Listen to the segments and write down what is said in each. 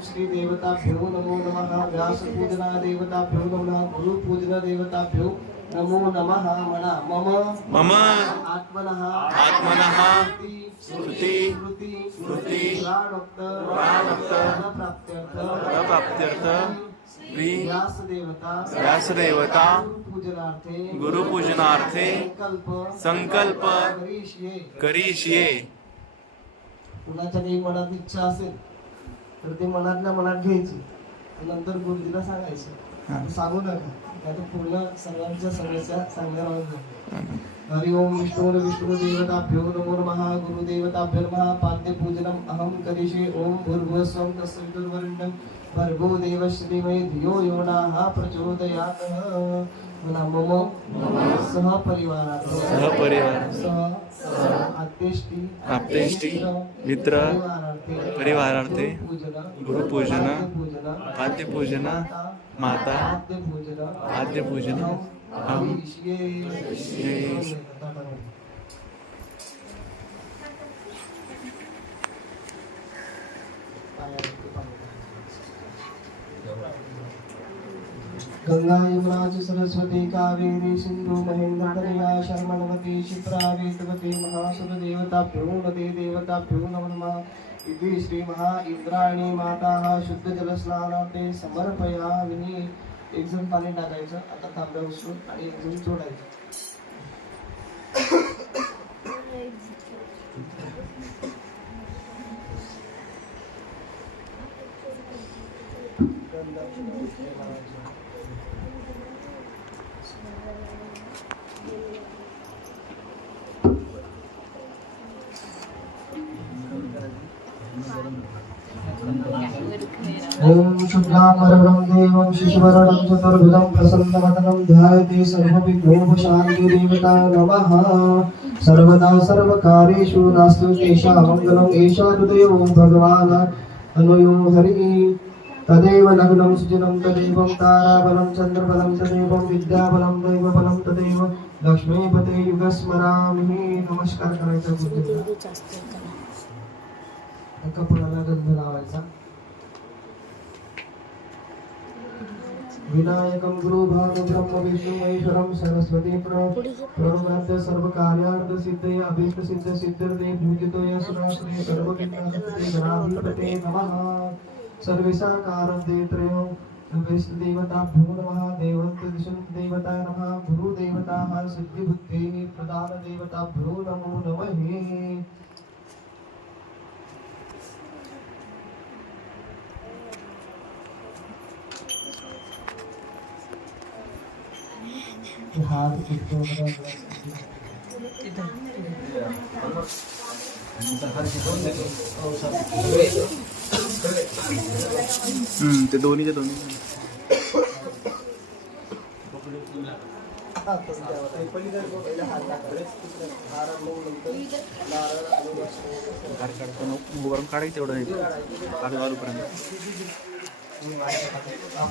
श्री देवताभ्यो नमो नमः व्यास पूजना देवताभ्यो नमः गुरु पूजना देवताभ्यो नमो नमः म्हणा मम आत्मनः स्तुती प्राणोक्त प्राप्त्यर्थ व्यास देवता गुरुपूजनार्थे संकल्प करिष्ये. कुणाच्या काही मनात इच्छा असेल तर ते मनातल्या मनात घ्यायची, नंतर गुरुजीला सांगायचं. सांगू नका, नाही तर पूर्ण सगळ्यांच्या समस्या सांगणार. हरि ओम विष्णु देवताभ्यो नमो नमः गुरुदेवताभ्यो नमः पाद्य पूजनम अहम करिष्ये. ओम भूर्भुवस्सं तत्सवितुर्वरेण्यं भर्गो देवस्य धीमहि धियो यो नः प्रचोदयात्. मला मम सहपरिवार आप्तेष्टी मित्र परिवारार्थे गुरुपूजन पाद्यपूजन माता आद्यपूजन हम गंगा यमुना सरस्वती कावेरी सिंधु महेंद्र तनया शर्मणवती क्षिप्रा वेदवती महासुर देवताभ्यो नमते देवताभ्यो नमः. इति श्री महा इंद्रायणी माता शुद्ध जलस्नानाते समर्पयामिनी. एक जण पाणी टाकायचं, आता तांब्या उचलून, आणि एक जण सोडायचं. ओम शुक्लांबरधरं देवं शिशुवर्णं चतुर्भुजं प्रसन्नवदनं ध्यायते सर्वविघ्नोपशान्ति देवता नमः. सर्वदा सर्वकार्येषु नास्तु तेषां मङ्गलम्. एषा हृदयो भगवान् अन्वयो हरिः. तदेव लग्नं सुजनं तदेवं ताराबलं चन्द्रबलं तदेवं विद्याबलं दैवबलं तदेव लक्ष्मीपते युगस्मरामि. नमस्कार करायचा गुरुजींना. कपाळाला गंध लावायचा. विनायकं गुरुभागं ब्रह्म विष्णु महेश्वरं सरस्वती प्रणम्य सर्वकार्यार्थ सिद्धये अभीष्ट सिद्ध सिद्ध्यर्थे पूजितो यशराश्रये सर्वविघ्नहर्ते गणाधिपते नमः. सर्वेशाकारं त्रयो देवताभ्यो नमः. देवन्त देवताय नमः. गुरुदेवताः सिद्धिबुद्धेः प्रदान देवताभ्यो नमो नमः. हाथ ते दोन्हीचे दोन्ही काढायचं तेवढं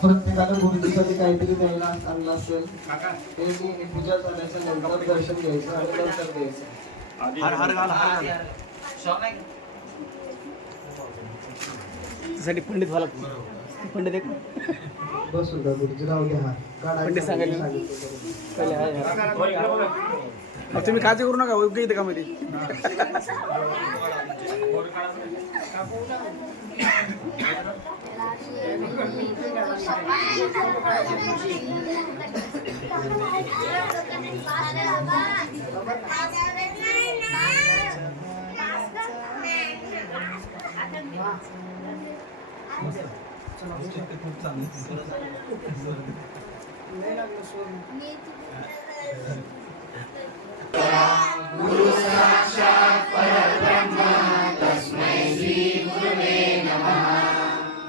प्रत्येकाला गुरुजीसाठी काहीतरी द्यायला आणलं असेल ते मी पूजा झाल्याचं नंतर दर्शन घ्यायचं आणि नंतर द्यायचं. त्यासाठी पंडित व्हायला पंडित एक बसून जा गुरुजी. राहू द्या पंडित सांगायला तुम्ही काळजी करू नका. योग्य इथे का मध्ये गुरु साक्षात् परब्रह्म तस्मै श्री गुरवे नमः.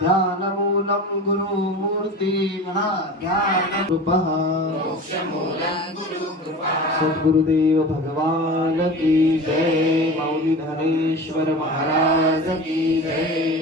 ध्यानमूलं गुरुमूर्ति म्हणा ध्यानरूपः मोक्षमूलं गुरुकृपा. सद्गुरुदेव भगवान की जय. माऊली धनेश्वर महाराज की जय.